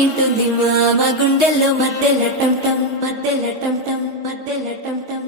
ఇంటుంది మామ గుండెల్లో మధ్యల టం టం మధ్యల టం టం మధ్యల టం టం.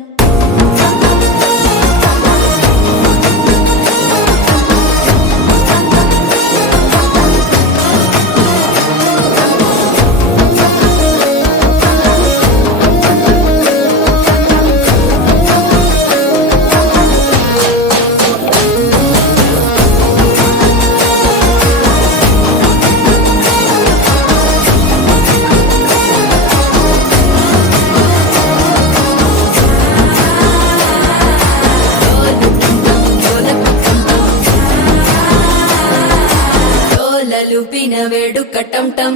లూపిన వేడుక టం టం.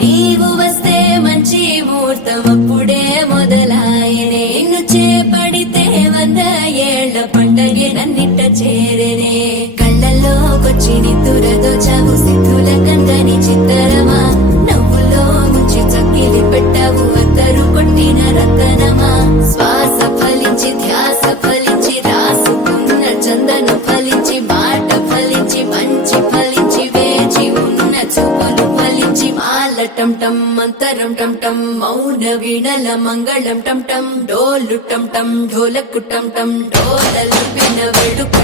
నీవు వస్తే మంచి ముహూర్తం అప్పుడే మొదలాయనే. నిన్ను చేపడితే 100 ఏళ్ల పండగే నన్నిట్ట చేరేనే. కళ్ళల్లోకొచ్చి నిద్దురదోచావు సిద్ధుల కందని చిత్తరమా. నవ్వులో ముంచి చక్కిలి పెట్టావు అద్దరు కొట్టిన రతనమా. శ్వాస ఫలించి ధ్యాస ఫలించి రాసుకున్న చందన ఫలించి మాట ఫలించి మంచి ఫలించి వేచి ఉన్న చూపులు ఫలించి మాల టం టం మంతరం టం టం మౌన వీణల మంగళం టం టం. డోలు టం టం ఢోలకు టం టం డోలలు విన వేడుక